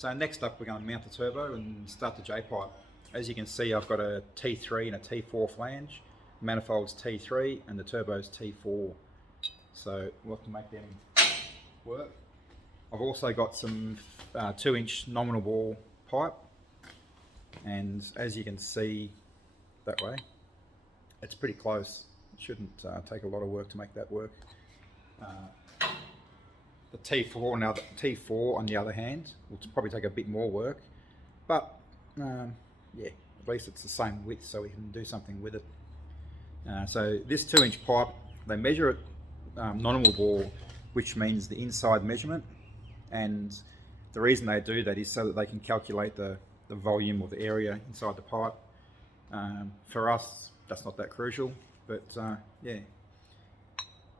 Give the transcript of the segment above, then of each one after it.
So next up we're going to mount the turbo and start the J-pipe. As you can see, I've got a T3 and a T4 flange, manifold's T3 and the turbo's T4. So we'll have to make them work. I've also got some 2-inch nominal bore pipe, and as you can see that way, it's pretty close. It shouldn't take a lot of work to make that work. The T4 now, the T4 on the other hand will probably take a bit more work, but yeah, at least it's the same width, so we can do something with it. So this 2-inch pipe, they measure it nominal bore, which means the inside measurement, and the reason they do that is so that they can calculate the volume or the area inside the pipe. For us, that's not that crucial, but yeah.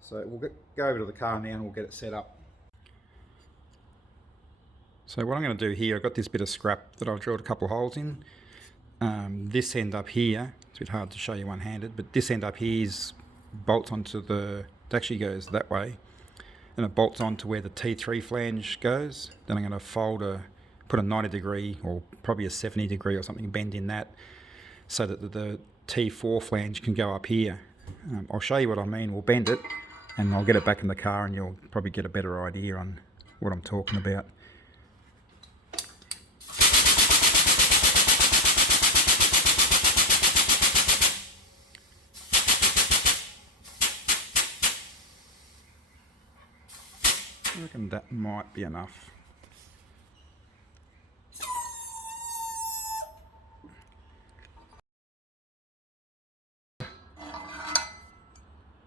So we'll go over to the car now and we'll get it set up. So what I'm going to do here, I've got this bit of scrap that I've drilled a couple of holes in. This end up here, it's a bit hard to show you one-handed, but this end up here is bolts onto the, it actually goes that way, and it bolts onto where the T3 flange goes. Then I'm going to put a 90 degree or probably a 70 degree or something bend in that, so that the T4 flange can go up here. I'll show you what I mean. We'll bend it and I'll get it back in the car and you'll probably get a better idea on what I'm talking about. I reckon that might be enough.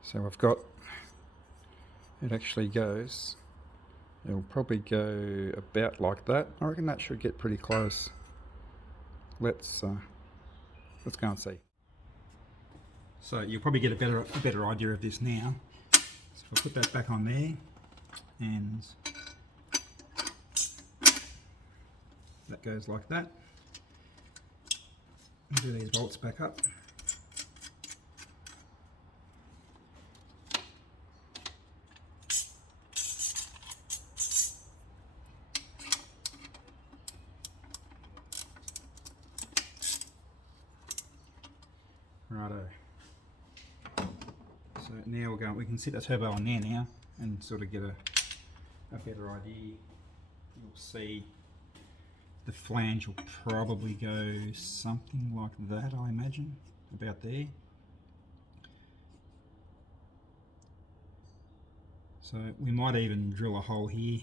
So I've got, it actually goes, it'll probably go about like that. I reckon that should get pretty close. Let's go and see. So you'll probably get a better idea of this now. So I'll put that back on there, and that goes like that. Do these bolts back up. Righto. So now we can set the turbo on there now and sort of get a better idea. You'll see the flange will probably go something like that, I imagine, about there. So we might even drill a hole here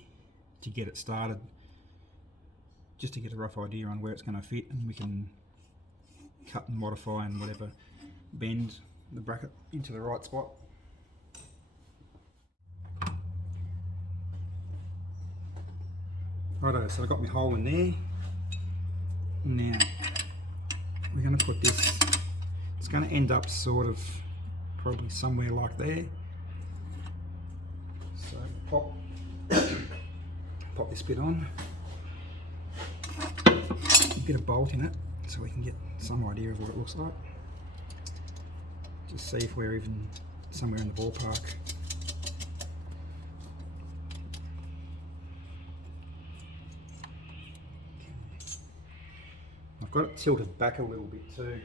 to get it started, just to get a rough idea on where it's going to fit, and we can cut and modify and whatever, bend the bracket into the right spot. Righto, so I've got my hole in there. Now we're going to put this, it's going to end up sort of probably somewhere like there. So pop this bit on, a bit of bolt in it so we can get some idea of what it looks like. Just see if we're even somewhere in the ballpark. I've got it tilted back a little bit too.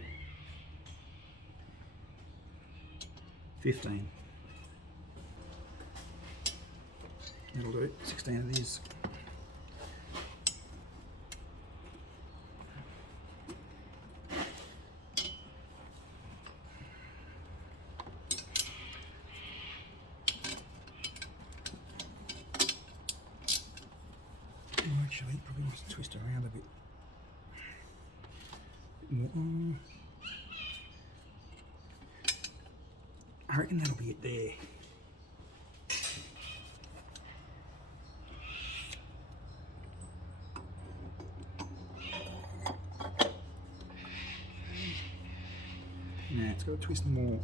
15. That'll do. 16 of these. Actually, probably wants to twist around a bit. I reckon that'll be it there. Now it's got to twist more.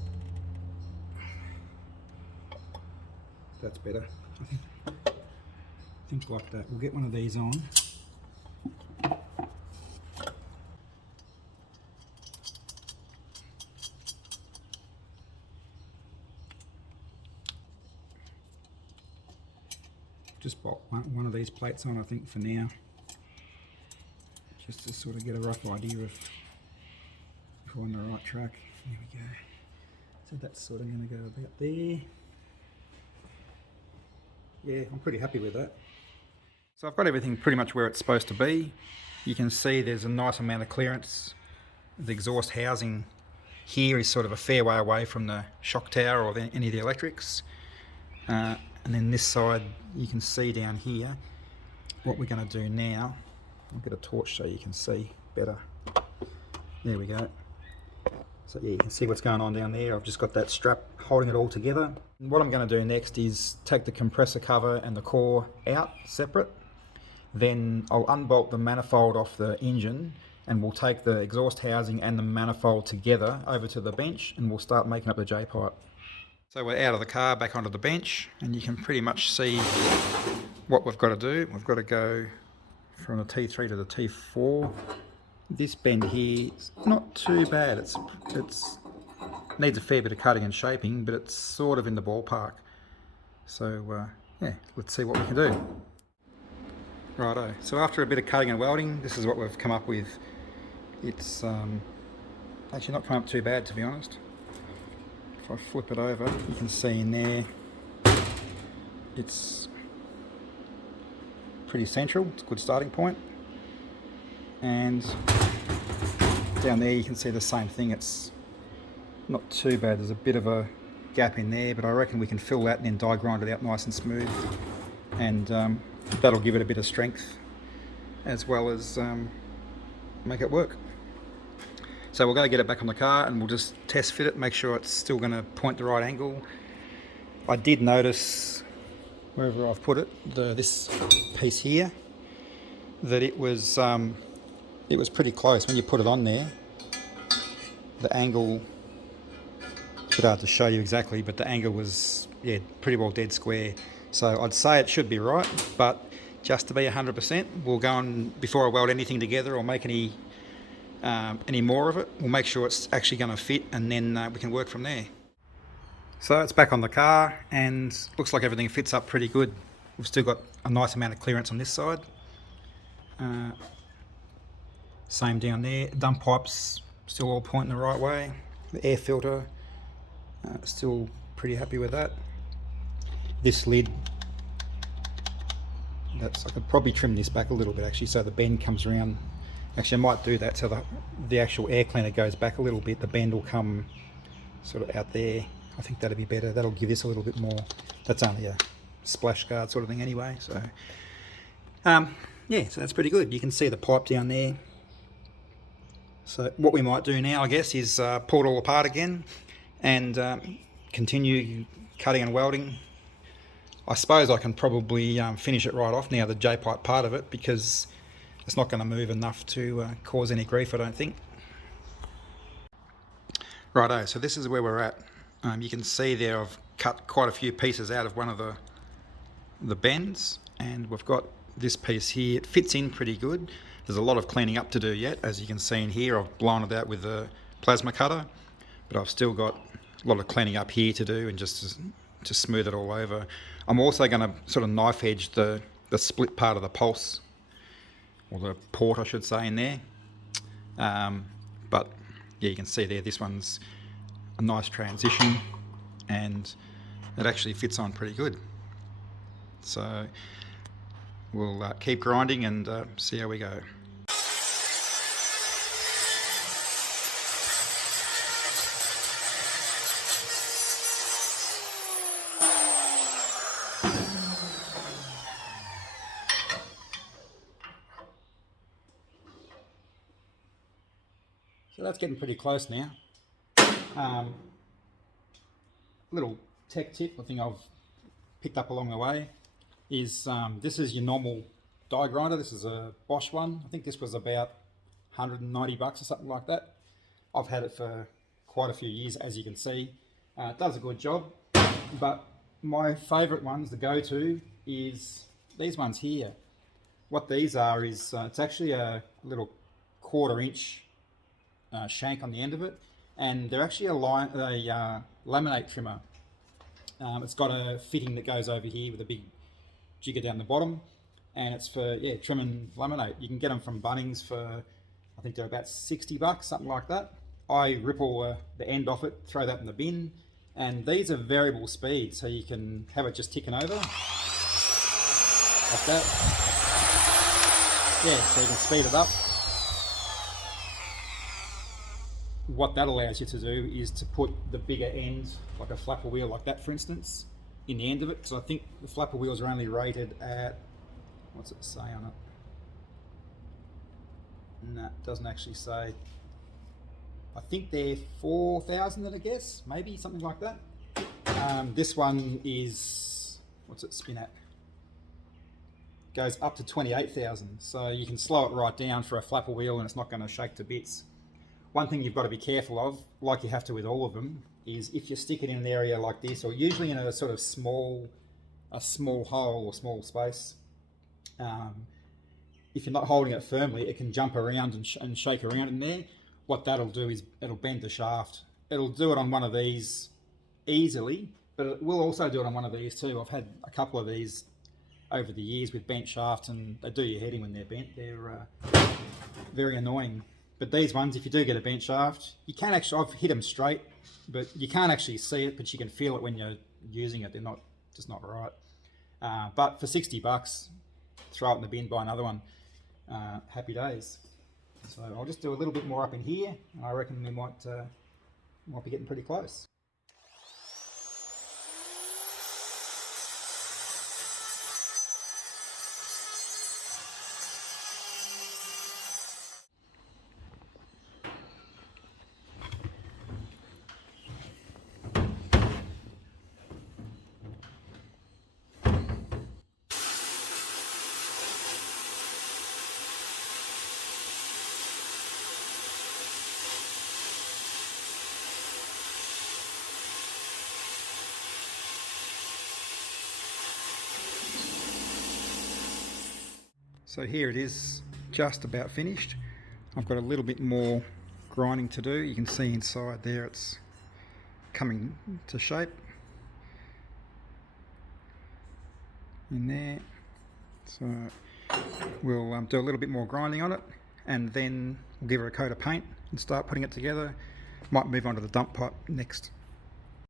That's better, I think like that. We'll get one of these on. Just pop one of these plates on, I think, for now. just to sort of get a rough idea of if we're on the right track. Here we go. So that's sort of going to go about there. Yeah, I'm pretty happy with that. So I've got everything pretty much where it's supposed to be. You can see there's a nice amount of clearance. The exhaust housing here is sort of a fair way away from the shock tower or any of the electrics. And then this side, you can see down here. What we're going to do now, I'll get a torch so you can see better. There we go. So yeah, you can see what's going on down there. I've just got that strap holding it all together. And what I'm going to do next is take the compressor cover and the core out separate. Then I'll unbolt the manifold off the engine and we'll take the exhaust housing and the manifold together over to the bench and we'll start making up the J-pipe. So we're out of the car, back onto the bench, and you can pretty much see what we've got to do. We've got to go from the T3 to the T4. This bend here is not too bad. It's needs a fair bit of cutting and shaping, but it's sort of in the ballpark. So yeah, let's see what we can do. Righto, so after a bit of cutting and welding, this is what we've come up with. It's actually not come up too bad, to be honest. If I flip it over, you can see in there, it's pretty central. It's a good starting point. And down there you can see the same thing. It's not too bad. There's a bit of a gap in there, but I reckon we can fill that and then die grind it out nice and smooth. And that'll give it a bit of strength as well as make it work. So we'll go get it back on the car and we'll just test fit it, make sure it's still going to point the right angle. I did notice wherever I've put it, this piece here, that it was pretty close. When you put it on there, the angle, it's a bit hard to show you exactly, but the angle was, yeah, pretty well dead square. So I'd say it should be right, but just to be 100%, we'll go on, before I weld anything together or make any more of it, we'll make sure it's actually going to fit, and then we can work from there. So it's back on the car and looks like everything fits up pretty good. We've still got a nice amount of clearance on this side. Same down there. Dump pipes still all pointing the right way. The air filter, still pretty happy with that. This lid, I could probably trim this back a little bit actually, so the bend comes around. Actually, I might do that so the actual air cleaner goes back a little bit. The bend will come sort of out there. I think that'll be better. That'll give this a little bit more. That's only a splash guard sort of thing anyway. So yeah, so that's pretty good. You can see the pipe down there. So what we might do now, I guess, is pull it all apart again and continue cutting and welding. I suppose I can probably finish it right off now, the J-pipe part of it, because it's not going to move enough to cause any grief, I don't think. Righto, so this is where we're at. You can see there I've cut quite a few pieces out of one of the bends, and we've got this piece here. It fits in pretty good. There's a lot of cleaning up to do yet. As you can see in here, I've blown it out with the plasma cutter, but I've still got a lot of cleaning up here to do and just to smooth it all over. I'm also going to sort of knife edge the split part of the pulse, or the port I should say, in there. But yeah, you can see there, this one's a nice transition and it actually fits on pretty good. So we'll keep grinding and see how we go. So that's getting pretty close now. Little tech tip I think I've picked up along the way is this is your normal die grinder. This is a Bosch one. I think this was about 190 bucks or something like that. I've had it for quite a few years, as you can see. It does a good job, but my favourite ones, the go-to, is these ones here. What these are is it's actually a little 1/4 inch shank on the end of it, and they're actually a laminate trimmer. It's got a fitting that goes over here with a big jigger down the bottom, and it's for trimming laminate. You can get them from Bunnings for, I think they're about $60, something like that. I ripple the end off it, throw that in the bin, and these are variable speed, so you can have it just ticking over like that. Yeah, so you can speed it up. What that allows you to do is to put the bigger end, like a flapper wheel like that for instance, in the end of it. So I think the flapper wheels are only rated at, what's it say on it? No, it doesn't actually say. I think they're 4,000 I guess, maybe something like that. This one is, what's it spin at? Goes up to 28,000. So you can slow it right down for a flapper wheel and it's not going to shake to bits. One thing you've got to be careful of, like you have to with all of them, is if you stick it in an area like this, or usually in a sort of small hole or small space, if you're not holding it firmly, it can jump around and shake around in there. What that'll do is it'll bend the shaft. It'll do it on one of these easily, but it will also do it on one of these too. I've had a couple of these over the years with bent shafts, and they do your head in when they're bent. They're very annoying. But these ones, if you do get a bent shaft, you can actually, I've hit them straight, but you can't actually see it, but you can feel it when you're using it. They're just not right. But for $60, throw it in the bin, buy another one. Happy days. So I'll just do a little bit more up in here, and I reckon we might be getting pretty close. So here it is, just about finished. I've got a little bit more grinding to do. You can see inside there it's coming to shape in there. So we'll do a little bit more grinding on it, and then we'll give it a coat of paint and start putting it together. Might move on to the dump pipe next.